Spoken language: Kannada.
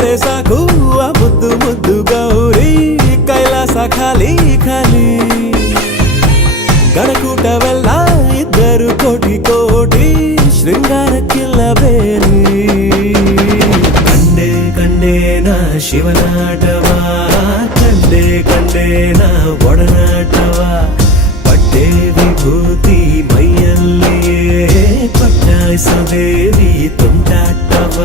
ಸಿಕ್ಕರೆ ಸಾಕು ಆ ಮುದ್ದು ಮುದ್ದು ಗೌರಿ ಕೈಲಾಸ ಖಾಲಿ ಖಾಲಿ ಗಣಕೂಟವೆಲ್ಲ ಇದ್ದರು ಕೋಟಿ ಕೋಟಿ ಶೃಂಗಾರಕ್ಕಿಲ್ಲ ಬೇಲಿ ಕಂಡೆ ಕಂಡೇನ ಶಿವನಾಟವ ಕಂಡೆ ಕಂಡೇನ ಒಡನಾಟವ ಪಟ್ಟೆ ವಿಭೂತಿ ಮೈಯಲ್ಲಿಯೇ ಪಟ್ಟಾಯಿಸೋ ದೇವಿ ತುಂಟಾಟವ